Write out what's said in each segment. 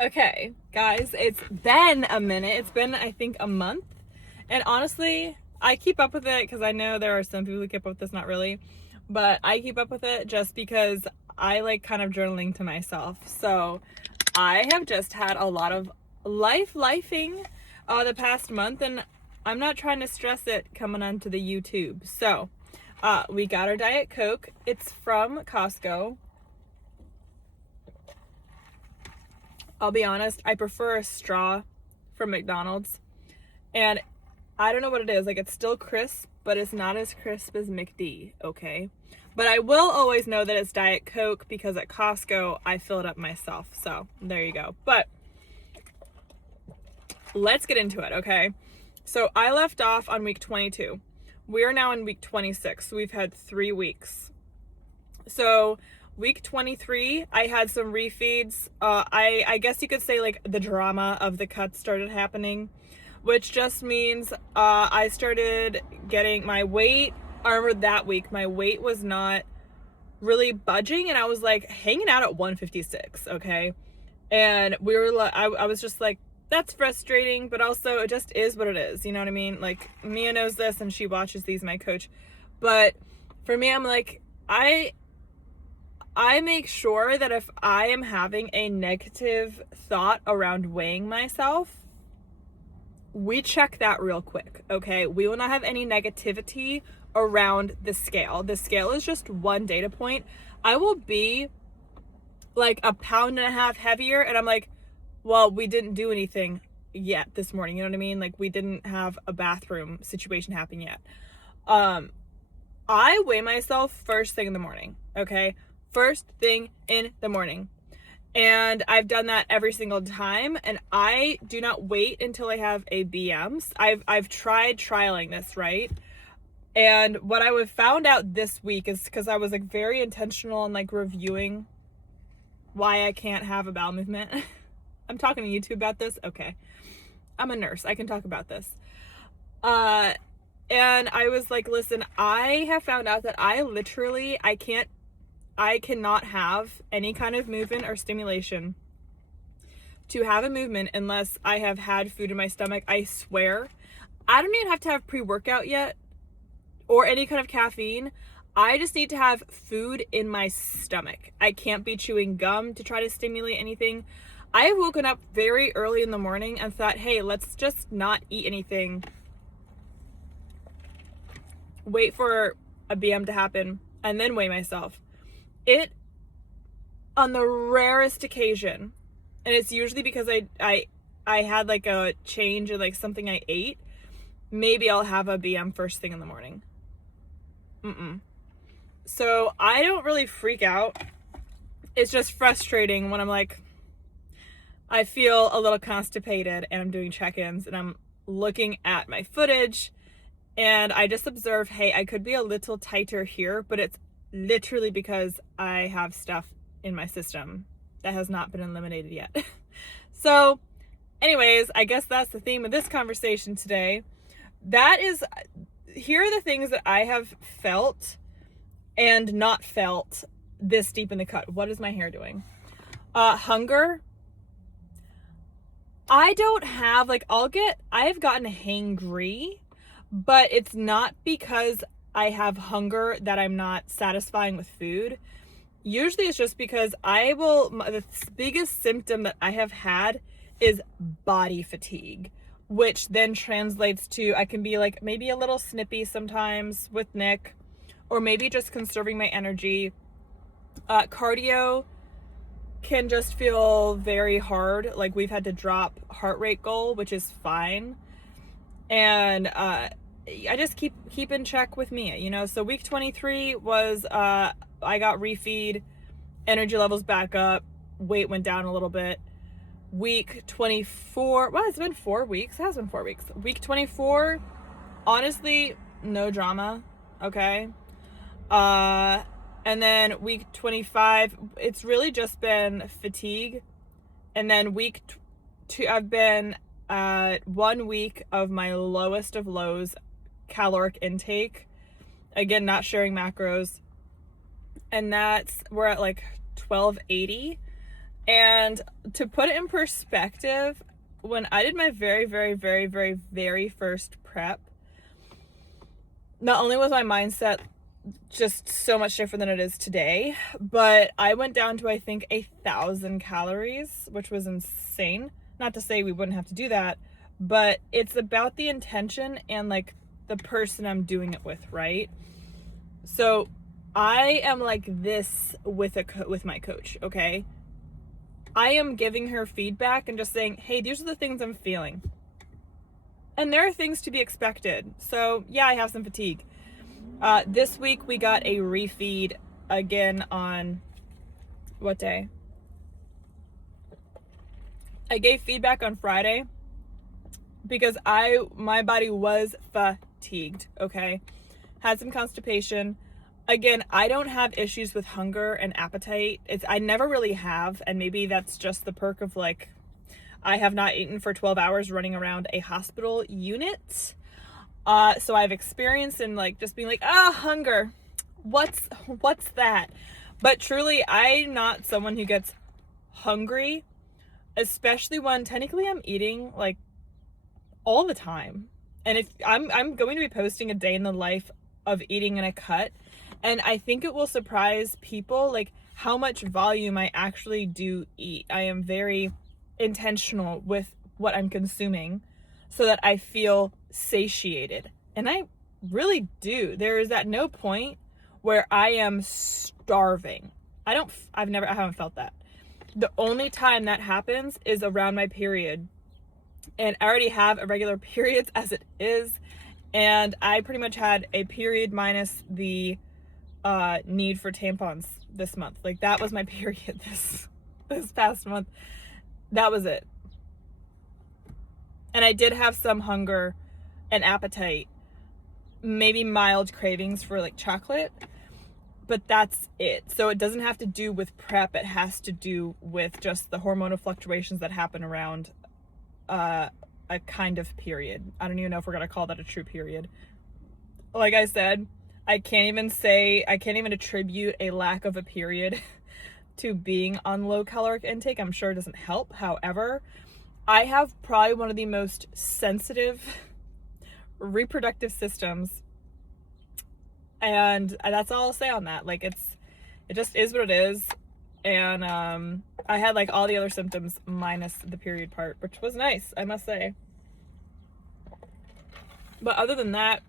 Okay, guys, it's been a minute. It's been, I think, a month. And honestly, I keep up with it because I know there are some people who keep up with this, not really. But I keep up with it just because I like kind of journaling to myself. So I have just had a lot of lifing the past month, and I'm not trying to stress it coming onto the YouTube. So we got our Diet Coke. It's from Costco. I'll be honest, I prefer a straw from McDonald's. And I don't know what it is. Like, it's still crisp, but it's not as crisp as McD, okay? But I will always know that it's Diet Coke because at Costco, I fill it up myself. So, there you go. But let's get into it, okay? So, I left off on week 22. We are now in week 26. So, we've had 3 weeks. So, week 23, I had some refeeds. I guess you could say like the drama of the cuts started happening, which just means I started getting my weight. I remember that week, my weight was not really budging, and I was like hanging out at 156, okay? And we were like, I was just like, that's frustrating, but also it just is what it is, you know what I mean? Like, Mia knows this and she watches these, my coach. But for me, I'm like, I make sure that if I am having a negative thought around weighing myself, we check that real quick, okay? We will not have any negativity around the scale. The scale is just one data point. I will be like 1.5 pounds heavier, and I'm like, well, we didn't do anything yet this morning, you know what I mean? Like, we didn't have a bathroom situation happen yet. I weigh myself first thing in the morning, okay? First thing in the morning. And I've done that every single time, and I do not wait until I have a BMs. I've tried trialing this, right? And what I found out this week is, because I was like very intentional in like reviewing why I can't have a bowel movement. I'm talking to YouTube about this. Okay. I'm a nurse. I can talk about this. And I was like, listen, I have found out that I cannot have any kind of movement or stimulation to have a movement unless I have had food in my stomach. I swear. I don't even have to have pre-workout yet or any kind of caffeine. I just need to have food in my stomach. I can't be chewing gum to try to stimulate anything. I have woken up very early in the morning and thought, hey, let's just not eat anything. Wait for a BM to happen and then weigh myself. It, on the rarest occasion, and it's usually because I had like a change in like something I ate, maybe I'll have a BM first thing in the morning. So I don't really freak out. It's just frustrating when I'm like, I feel a little constipated and I'm doing check-ins and I'm looking at my footage and I just observe, hey, I could be a little tighter here, but it's literally because I have stuff in my system that has not been eliminated yet. So anyways, I guess that's the theme of this conversation today. Here are the things that I have felt and not felt this deep in the cut. What is my hair doing? Hunger. I don't have, like, I've gotten hangry, but it's not because I have hunger that I'm not satisfying with food. Usually it's just because the biggest symptom that I have had is body fatigue, which then translates to, I can be like maybe a little snippy sometimes with Nick, or maybe just conserving my energy. Cardio can just feel very hard. Like, we've had to drop heart rate goal, which is fine. And, I just keep in check with me, you know. So week 23 was I got refeed, energy levels back up, weight went down a little bit. Week 24, well, it's been 4 weeks. It has been 4 weeks. Week 24, honestly, no drama, okay. And then week 25, it's really just been fatigue. And then week 2, I've been at 1 week of my lowest of lows caloric intake, again, not sharing macros, and we're at like 1280, And to put it in perspective, when I did my very, very, very, very, very first prep, not only was my mindset just so much different than it is today, but I went down to, I think, 1,000 calories, which was insane. Not to say we wouldn't have to do that, but it's about the intention and like the person I'm doing it with, right? So I am like this with my coach, okay? I am giving her feedback and just saying, hey, these are the things I'm feeling. And there are things to be expected. So yeah, I have some fatigue. This week we got a refeed again on what day? I gave feedback on Friday because my body was fatigued, okay? Had some constipation. Again, I don't have issues with hunger and appetite. I never really have, and maybe that's just the perk of like I have not eaten for 12 hours running around a hospital unit. So I've experienced in like just being like, hunger. What's that? But truly, I'm not someone who gets hungry, especially when technically I'm eating like all the time. And if I'm going to be posting a day in the life of eating in a cut, and I think it will surprise people like how much volume I actually do eat. I am very intentional with what I'm consuming so that I feel satiated. And I really do. There is at no point where I am starving. I haven't felt that. The only time that happens is around my period. And I already have irregular periods as it is. And I pretty much had a period minus the need for tampons this month. Like that was my period this past month. That was it. And I did have some hunger and appetite, maybe mild cravings for like chocolate, but that's it. So it doesn't have to do with prep. It has to do with just the hormonal fluctuations that happen around a kind of period. I don't even know if we're going to call that a true period. Like I said, I can't even attribute a lack of a period to being on low caloric intake. I'm sure it doesn't help. However, I have probably one of the most sensitive reproductive systems. And that's all I'll say on that. Like it just is what it is. And I had like all the other symptoms minus the period part, which was nice, I must say. But other than that,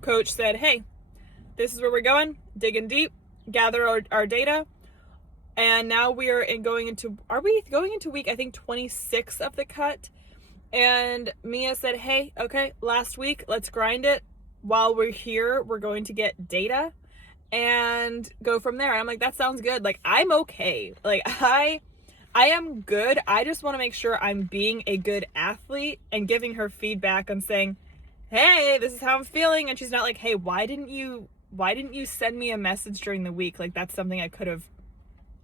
coach said, hey, this is where we're going, digging deep, gather our data. And now we are going into week, I think 26 of the cut. And Mia said, hey, okay, last week, let's grind it. While we're here, we're going to get data and go from there. And I'm like, that sounds good. Like, I'm okay. Like, I am good. I just want to make sure I'm being a good athlete and giving her feedback and saying, hey, this is how I'm feeling. And she's not like, hey, why didn't you send me a message during the week? Like, that's something I could have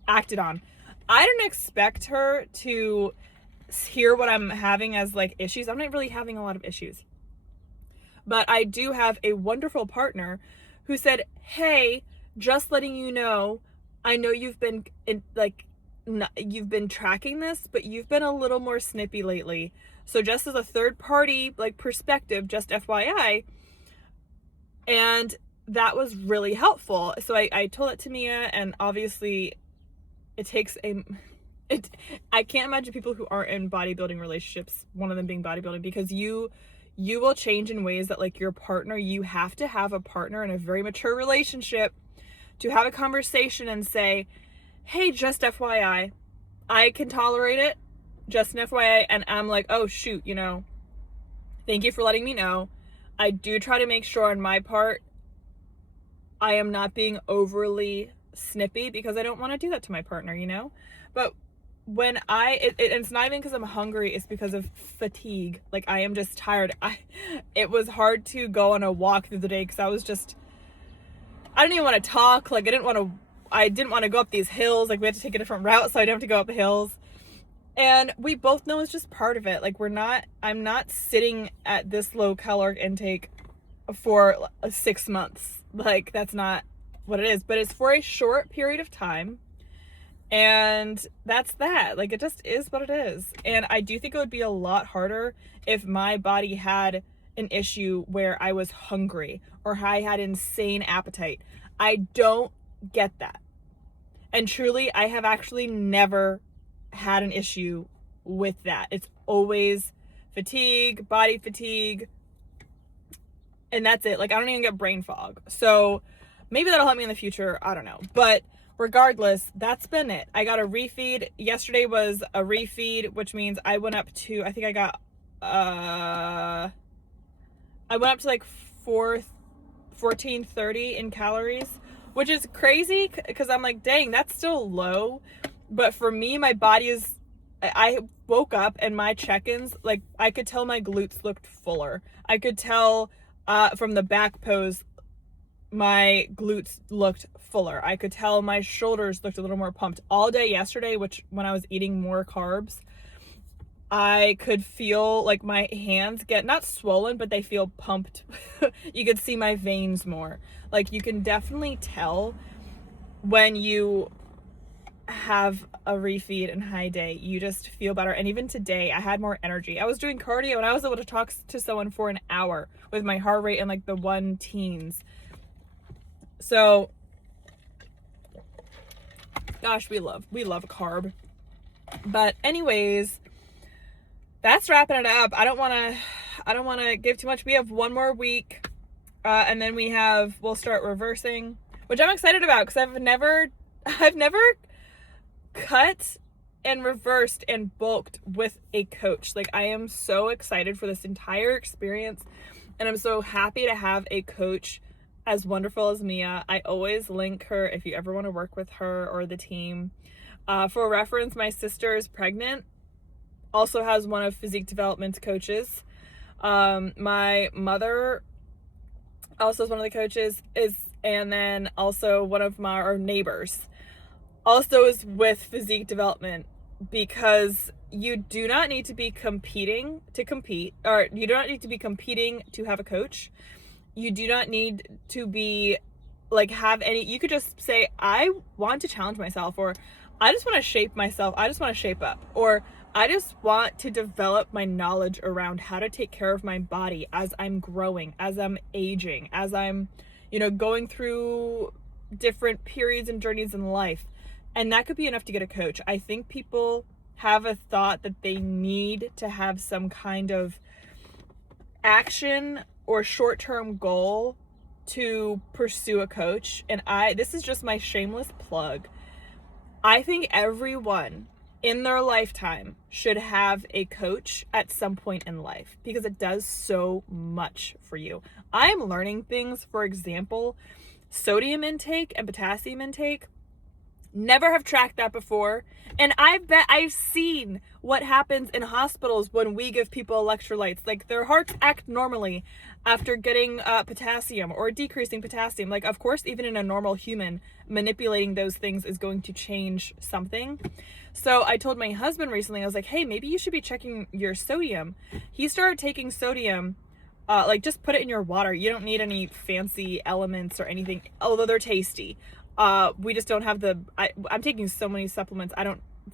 acted on. I didn't expect her to hear what I'm having as like issues. I'm not really having a lot of issues. But I do have a wonderful partner who said, hey, just letting you know, I know you've been you've been tracking this, but you've been a little more snippy lately. So just as a third party like perspective, just FYI. And that was really helpful. So I told it to Mia, and obviously it takes I can't imagine people who aren't in bodybuilding relationships, one of them being bodybuilding, because you will change in ways that like your partner, you have to have a partner in a very mature relationship to have a conversation and say, hey, just FYI, I can tolerate it, just an FYI. And I'm like, oh shoot, thank you for letting me know. I do try to make sure on my part, I am not being overly snippy because I don't want to do that to my partner, but when it's not even because I'm hungry, it's because of fatigue. Like I am just tired. It was hard to go on a walk through the day because I didn't even want to talk. Like I didn't want to go up these hills. Like we had to take a different route so I didn't have to go up the hills. And we both know it's just part of it. Like I'm not sitting at this low caloric intake for 6 months. Like that's not what it is, but it's for a short period of time. And that's that. Like, it just is what it is. And I do think it would be a lot harder if my body had an issue where I was hungry or I had insane appetite. I don't get that. And truly, I have actually never had an issue with that. It's always fatigue, body fatigue, and that's it. Like, I don't even get brain fog. So maybe that'll help me in the future. I don't know. But regardless, that's been it. I got a refeed. Yesterday was a refeed, which means I went up to, I think I got, I went up to like 1430 in calories, which is crazy because I'm like, dang, that's still low. But for me, my body is, I woke up and my check-ins, like, I could tell my glutes looked fuller. I could tell from the back pose, my glutes looked fuller. I could tell my shoulders looked a little more pumped. All day yesterday, which when I was eating more carbs, I could feel like my hands get not swollen, but they feel pumped. You could see my veins more. Like, you can definitely tell when you have a refeed and high day, you just feel better. And even today, I had more energy. I was doing cardio and I was able to talk to someone for an hour with my heart rate in like the 1 teens. So, gosh, we love a carb. But anyways, that's wrapping it up. I don't want to give too much. We have 1 more week, and then we'll start reversing, which I'm excited about because I've never cut and reversed and bulked with a coach. Like, I am so excited for this entire experience, and I'm so happy to have a coach as wonderful as Mia. I always link her if you ever want to work with her or the team. For reference, my sister is pregnant, also has one of Physique Development's coaches. My mother also is one of the coaches, and then also one of our neighbors also is with Physique Development, because you do not need to be competing to compete, or you do not need to be competing to have a coach. You do not need to be like you could just say, I want to challenge myself, or I just want to shape myself. I just want to shape up, or I just want to develop my knowledge around how to take care of my body as I'm growing, as I'm aging, as I'm, going through different periods and journeys in life. And that could be enough to get a coach. I think people have a thought that they need to have some kind of action or short-term goal to pursue a coach. And this is just my shameless plug. I think everyone in their lifetime should have a coach at some point in life, because it does so much for you. I'm learning things, for example, sodium intake and potassium intake. Never have tracked that before. And I bet I've seen what happens in hospitals when we give people electrolytes. Like, their hearts act normally after getting potassium or decreasing potassium. Like, of course, even in a normal human, manipulating those things is going to change something. So I told my husband recently, I was like, hey, maybe you should be checking your sodium. He started taking sodium, just put it in your water. You don't need any fancy elements or anything, although they're tasty. We just don't have I'm taking so many supplements.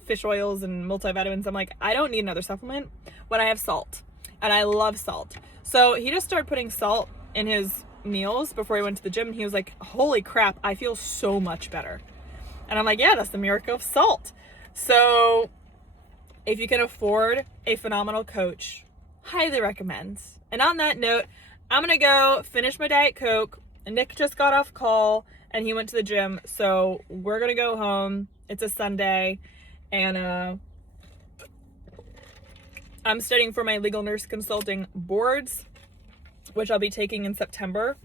Fish oils and multivitamins. I'm like, I don't need another supplement when I have salt, and I love salt. So he just started putting salt in his meals before he went to the gym, and he was like, holy crap, I feel so much better. And I'm like, yeah, that's the miracle of salt. So if you can afford a phenomenal coach, highly recommend. And on that note, I'm gonna go finish my Diet Coke. Nick just got off call and he went to the gym, so we're gonna go home. It's a Sunday, and I'm studying for my legal nurse consulting boards, which I'll be taking in September.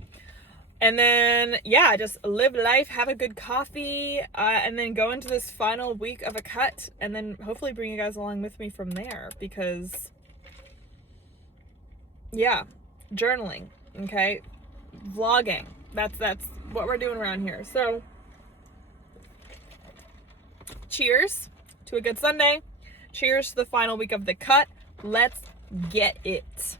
And then, yeah, just live life, have a good coffee, and then go into this final week of a cut, and then hopefully bring you guys along with me from there, because, yeah, journaling, okay, vlogging, that's what we're doing around here. So, cheers to a good Sunday. Cheers to the final week of the cut. Let's get it.